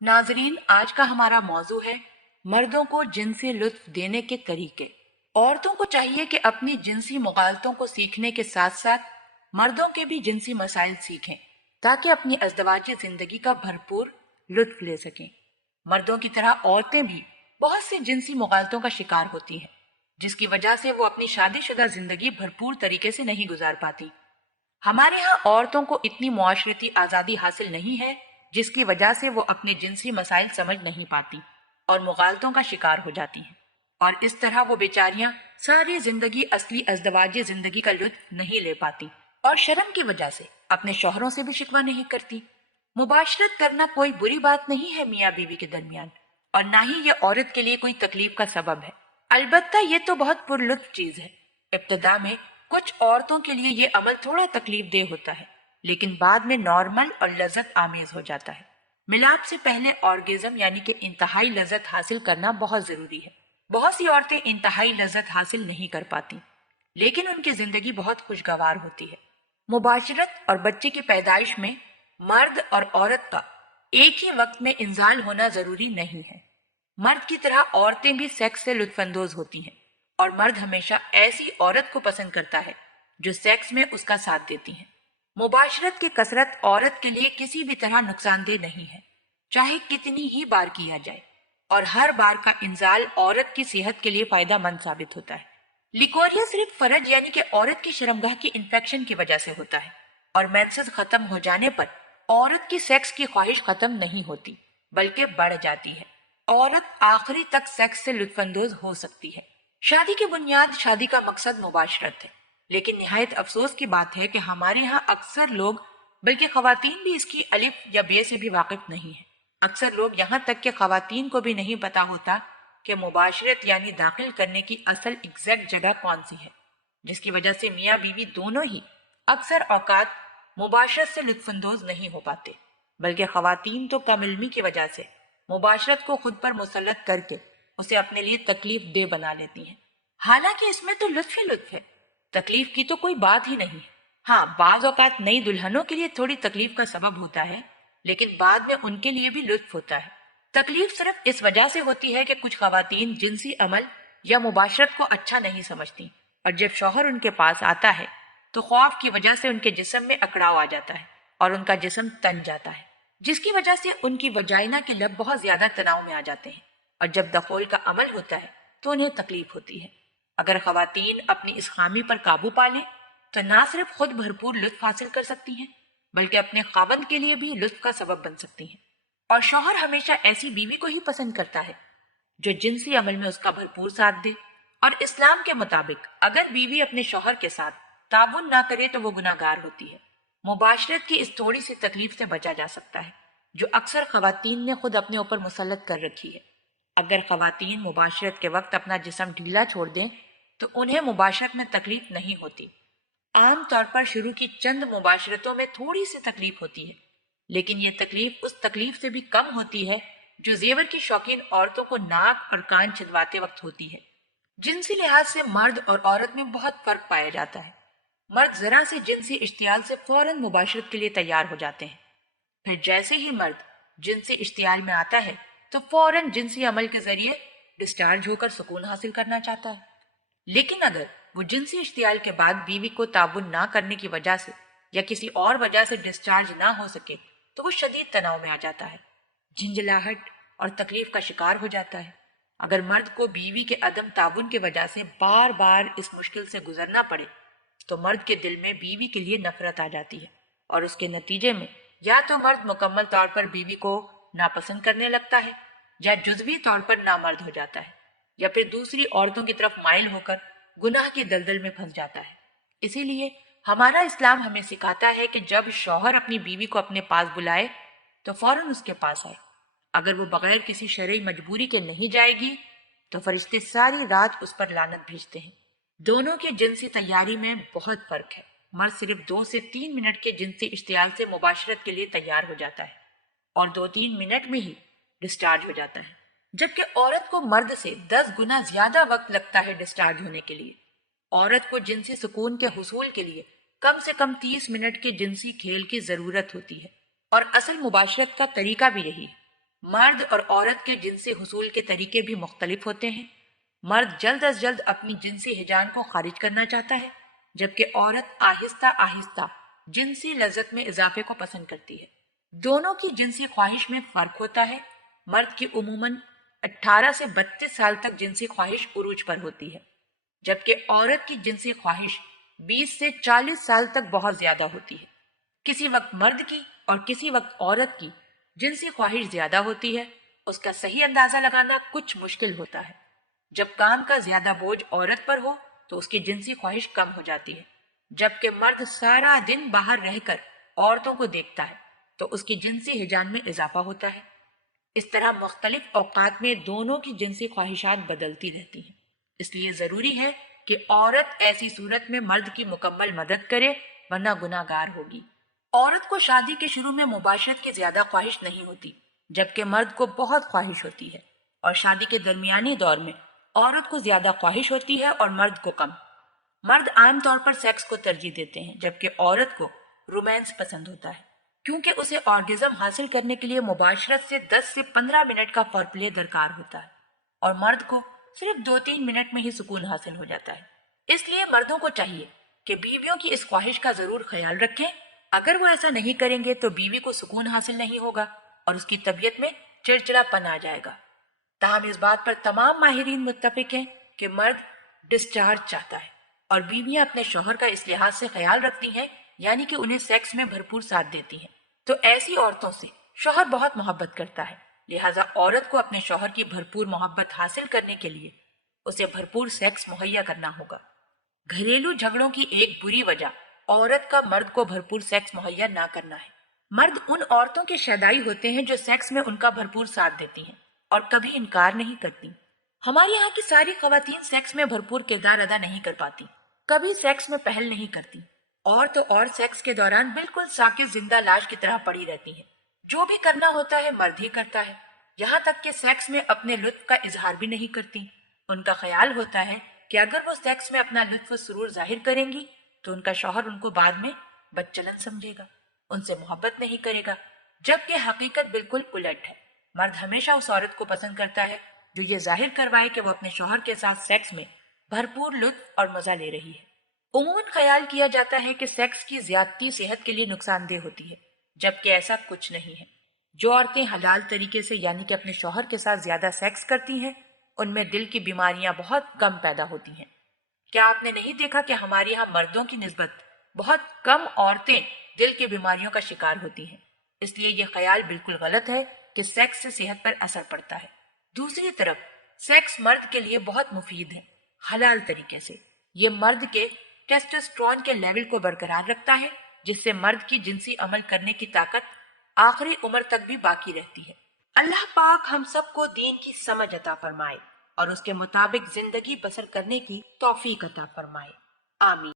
ناظرین، آج کا ہمارا موضوع ہے مردوں کو جنسی لطف دینے کے طریقے۔ عورتوں کو چاہیے کہ اپنی جنسی مغالطوں کو سیکھنے کے ساتھ ساتھ مردوں کے بھی جنسی مسائل سیکھیں تاکہ اپنی ازدواجی زندگی کا بھرپور لطف لے سکیں۔ مردوں کی طرح عورتیں بھی بہت سے جنسی مغالطوں کا شکار ہوتی ہیں، جس کی وجہ سے وہ اپنی شادی شدہ زندگی بھرپور طریقے سے نہیں گزار پاتی۔ ہمارے ہاں عورتوں کو اتنی معاشرتی آزادی حاصل نہیں ہے، جس کی وجہ سے وہ اپنے جنسی مسائل سمجھ نہیں پاتی اور مغالطوں کا شکار ہو جاتی ہیں، اور اس طرح وہ بیچاریاں ساری زندگی اصلی ازدواجی زندگی کا لطف نہیں لے پاتی اور شرم کی وجہ سے اپنے شوہروں سے بھی شکوہ نہیں کرتی۔ مباشرت کرنا کوئی بری بات نہیں ہے میاں بیوی کے درمیان، اور نہ ہی یہ عورت کے لیے کوئی تکلیف کا سبب ہے۔ البتہ یہ تو بہت پرلطف چیز ہے۔ ابتدا میں کچھ عورتوں کے لیے یہ عمل تھوڑا تکلیف دہ ہوتا ہے، لیکن بعد میں نارمل اور لذت آمیز ہو جاتا ہے۔ ملاپ سے پہلے آرگزم یعنی کہ انتہائی لذت حاصل کرنا بہت ضروری ہے۔ بہت سی عورتیں انتہائی لذت حاصل نہیں کر پاتی، لیکن ان کی زندگی بہت خوشگوار ہوتی ہے۔ مباشرت اور بچے کی پیدائش میں مرد اور عورت کا ایک ہی وقت میں انزال ہونا ضروری نہیں ہے۔ مرد کی طرح عورتیں بھی سیکس سے لطف اندوز ہوتی ہیں، اور مرد ہمیشہ ایسی عورت کو پسند کرتا ہے جو سیکس میں اس کا ساتھ دیتی ہیں۔ مباشرت کی کثرت عورت کے لیے کسی بھی طرح نقصان دہ نہیں ہے، چاہے کتنی ہی بار کیا جائے، اور ہر بار کا انزال عورت کی صحت کے لیے فائدہ مند ثابت ہوتا ہے۔ لیکوریا صرف فرج یعنی کہ عورت کی شرمگاہ کی انفیکشن کی وجہ سے ہوتا ہے، اور مینسز ختم ہو جانے پر عورت کی سیکس کی خواہش ختم نہیں ہوتی بلکہ بڑھ جاتی ہے۔ عورت آخری تک سیکس سے لطف اندوز ہو سکتی ہے۔ شادی کی بنیاد، شادی کا مقصد مباشرت ہے، لیکن نہایت افسوس کی بات ہے کہ ہمارے ہاں اکثر لوگ، بلکہ خواتین بھی اس کی الف یا بے سے بھی واقف نہیں ہیں۔ اکثر لوگ یہاں تک کہ خواتین کو بھی نہیں پتا ہوتا کہ مباشرت یعنی داخل کرنے کی اصل ایگزیکٹ جگہ کون سی ہے، جس کی وجہ سے میاں بیوی دونوں ہی اکثر اوقات مباشرت سے لطف اندوز نہیں ہو پاتے، بلکہ خواتین تو کم علمی کی وجہ سے مباشرت کو خود پر مسلط کر کے اسے اپنے لیے تکلیف دہ بنا لیتی ہیں، حالانکہ اس میں تو لطف ہی لطف ہے، تکلیف کی تو کوئی بات ہی نہیں ہے۔ ہاں، بعض اوقات نئی دلہنوں کے لیے تھوڑی تکلیف کا سبب ہوتا ہے، لیکن بعد میں ان کے لیے بھی لطف ہوتا ہے۔ تکلیف صرف اس وجہ سے ہوتی ہے کہ کچھ خواتین جنسی عمل یا مباشرت کو اچھا نہیں سمجھتی، اور جب شوہر ان کے پاس آتا ہے تو خوف کی وجہ سے ان کے جسم میں اکڑاؤ آ جاتا ہے اور ان کا جسم تن جاتا ہے، جس کی وجہ سے ان کی وجائنا کے لب بہت زیادہ تناؤ میں آ جاتے ہیں، اور جب دخول کا عمل ہوتا ہے تو انہیں تکلیف ہوتی ہے۔ اگر خواتین اپنی اس خامی پر قابو پا لیں تو نہ صرف خود بھرپور لطف حاصل کر سکتی ہیں، بلکہ اپنے خاوند کے لیے بھی لطف کا سبب بن سکتی ہیں۔ اور شوہر ہمیشہ ایسی بیوی کو ہی پسند کرتا ہے جو جنسی عمل میں اس کا بھرپور ساتھ دے، اور اسلام کے مطابق اگر بیوی اپنے شوہر کے ساتھ تعاون نہ کرے تو وہ گناہگار ہوتی ہے۔ مباشرت کی اس تھوڑی سی تکلیف سے بچا جا سکتا ہے جو اکثر خواتین نے خود اپنے اوپر مسلط کر رکھی ہے۔ اگر خواتین مباشرت کے وقت اپنا جسم ڈھیلا چھوڑ دیں تو انہیں مباشرت میں تکلیف نہیں ہوتی۔ عام طور پر شروع کی چند مباشرتوں میں تھوڑی سی تکلیف ہوتی ہے، لیکن یہ تکلیف اس تکلیف سے بھی کم ہوتی ہے جو زیور کی شوقین عورتوں کو ناک اور کان چھدواتے وقت ہوتی ہے۔ جنسی لحاظ سے مرد اور عورت میں بہت فرق پایا جاتا ہے۔ مرد ذرا سے جنسی اشتعال سے فوراً مباشرت کے لیے تیار ہو جاتے ہیں، پھر جیسے ہی مرد جنسی اشتعال میں آتا ہے تو فوراً جنسی عمل کے ذریعے ڈسچارج ہو کر سکون حاصل کرنا چاہتا ہے۔ لیکن اگر وہ جنسی اشتعال کے بعد بیوی کو تعاون نہ کرنے کی وجہ سے یا کسی اور وجہ سے ڈسچارج نہ ہو سکے تو وہ شدید تناؤ میں آ جاتا ہے، جھنجھلاہٹ اور تکلیف کا شکار ہو جاتا ہے۔ اگر مرد کو بیوی کے عدم تعاون کی وجہ سے بار بار اس مشکل سے گزرنا پڑے تو مرد کے دل میں بیوی کے لیے نفرت آ جاتی ہے، اور اس کے نتیجے میں یا تو مرد مکمل طور پر بیوی کو ناپسند کرنے لگتا ہے، یا جزوی طور پر نامرد ہو جاتا ہے، یا پھر دوسری عورتوں کی طرف مائل ہو کر گناہ کی دلدل میں پھنس جاتا ہے۔ اسی لیے ہمارا اسلام ہمیں سکھاتا ہے کہ جب شوہر اپنی بیوی کو اپنے پاس بلائے تو فوراً اس کے پاس آئے۔ اگر وہ بغیر کسی شرعی مجبوری کے نہیں جائے گی تو فرشتے ساری رات اس پر لعنت بھیجتے ہیں۔ دونوں کی جنسی تیاری میں بہت فرق ہے۔ مرد صرف 2 سے 3 منٹ کے جنسی اشتعال سے مباشرت کے لیے تیار ہو جاتا ہے اور 2-3 منٹ میں ہی ڈسچارج ہو جاتا ہے، جبکہ عورت کو مرد سے 10 گنا زیادہ وقت لگتا ہے ڈسچارج ہونے کے لیے۔ عورت کو جنسی سکون کے حصول کے لیے کم سے کم 30 منٹ کے جنسی کھیل کی ضرورت ہوتی ہے، اور اصل مباشرت کا طریقہ بھی یہی ہے۔ مرد اور عورت کے جنسی حصول کے طریقے بھی مختلف ہوتے ہیں۔ مرد جلد از جلد اپنی جنسی ہیجان کو خارج کرنا چاہتا ہے، جبکہ عورت آہستہ آہستہ جنسی لذت میں اضافے کو پسند کرتی ہے۔ دونوں کی جنسی خواہش میں فرق ہوتا ہے۔ مرد کی عموماً 18 سے 32 سال تک جنسی خواہش عروج پر ہوتی ہے، جبکہ عورت کی جنسی خواہش 20 سے 40 سال تک بہت زیادہ ہوتی ہے۔ کسی وقت مرد کی اور کسی وقت عورت کی جنسی خواہش زیادہ ہوتی ہے، اس کا صحیح اندازہ لگانا کچھ مشکل ہوتا ہے۔ جب کام کا زیادہ بوجھ عورت پر ہو تو اس کی جنسی خواہش کم ہو جاتی ہے، جبکہ مرد سارا دن باہر رہ کر عورتوں کو دیکھتا ہے تو اس کی جنسی ہیجان میں اضافہ ہوتا ہے۔ اس طرح مختلف اوقات میں دونوں کی جنسی خواہشات بدلتی رہتی ہیں۔ اس لیے ضروری ہے کہ عورت ایسی صورت میں مرد کی مکمل مدد کرے، ورنہ گناہ گار ہوگی۔ عورت کو شادی کے شروع میں مباشرت کی زیادہ خواہش نہیں ہوتی، جبکہ مرد کو بہت خواہش ہوتی ہے، اور شادی کے درمیانی دور میں عورت کو زیادہ خواہش ہوتی ہے اور مرد کو کم۔ مرد عام طور پر سیکس کو ترجیح دیتے ہیں، جبکہ عورت کو رومانس پسند ہوتا ہے، کیونکہ اسے آرگزم حاصل کرنے کے لیے مباشرت سے 10 سے 15 منٹ کا فور پلے درکار ہوتا ہے، اور مرد کو صرف 2-3 منٹ میں ہی سکون حاصل ہو جاتا ہے۔ اس لیے مردوں کو چاہیے کہ بیویوں کی اس خواہش کا ضرور خیال رکھیں۔ اگر وہ ایسا نہیں کریں گے تو بیوی کو سکون حاصل نہیں ہوگا اور اس کی طبیعت میں چڑچڑا پن آ جائے گا۔ تاہم اس بات پر تمام ماہرین متفق ہیں کہ مرد ڈسچارج چاہتا ہے، اور بیویاں اپنے شوہر کا اس لحاظ سے خیال رکھتی ہیں، یعنی کہ انہیں سیکس میں بھرپور ساتھ دیتی ہیں۔ تو ایسی عورتوں سے شوہر بہت محبت کرتا ہے، لہٰذا عورت کو اپنے شوہر کی بھرپور محبت حاصل کرنے کے لیے اسے بھرپور سیکس مہیا کرنا ہوگا۔ گھریلو جھگڑوں کی ایک بری وجہ عورت کا مرد کو بھرپور سیکس مہیا نہ کرنا ہے۔ مرد ان عورتوں کے شیدائی ہوتے ہیں جو سیکس میں ان کا بھرپور ساتھ دیتی ہیں اور کبھی انکار نہیں کرتی۔ ہمارے یہاں کی ساری خواتین سیکس میں بھرپور کردار ادا نہیں کر پاتی، کبھی سیکس میں پہل نہیں کرتی، اور سیکس کے دوران بالکل ساکت زندہ لاش کی طرح پڑی رہتی ہیں۔ جو بھی کرنا ہوتا ہے مرد ہی کرتا ہے، یہاں تک کہ سیکس میں اپنے لطف کا اظہار بھی نہیں کرتی۔ ان کا خیال ہوتا ہے کہ اگر وہ سیکس میں اپنا لطف و سرور ظاہر کریں گی تو ان کا شوہر ان کو بعد میں بدچلن سمجھے گا، ان سے محبت نہیں کرے گا، جبکہ حقیقت بالکل الٹ ہے۔ مرد ہمیشہ اس عورت کو پسند کرتا ہے جو یہ ظاہر کروائے کہ وہ اپنے شوہر کے ساتھ سیکس میں بھرپور لطف اور مزہ لے رہی ہے۔ عموماً خیال کیا جاتا ہے کہ سیکس کی زیادتی صحت کے لیے نقصان دہ ہوتی ہے، جبکہ ایسا کچھ نہیں ہے۔ جو عورتیں حلال طریقے سے یعنی کہ اپنے شوہر کے ساتھ زیادہ سیکس کرتی ہیں، ان میں دل کی بیماریاں بہت کم پیدا ہوتی ہیں۔ کیا آپ نے نہیں دیکھا کہ ہمارے یہاں مردوں کی نسبت بہت کم عورتیں دل کی بیماریوں کا شکار ہوتی ہیں؟ اس لیے یہ خیال بالکل غلط ہے کہ سیکس سے صحت پر اثر پڑتا ہے۔ دوسری طرف سیکس مرد کے لیے بہت مفید ہے، حلال طریقے سے۔ یہ مرد کے ٹیسٹوسٹرون کے لیول کو برقرار رکھتا ہے، جس سے مرد کی جنسی عمل کرنے کی طاقت آخری عمر تک بھی باقی رہتی ہے۔ اللہ پاک ہم سب کو دین کی سمجھ عطا فرمائے اور اس کے مطابق زندگی بسر کرنے کی توفیق عطا فرمائے۔ آمین۔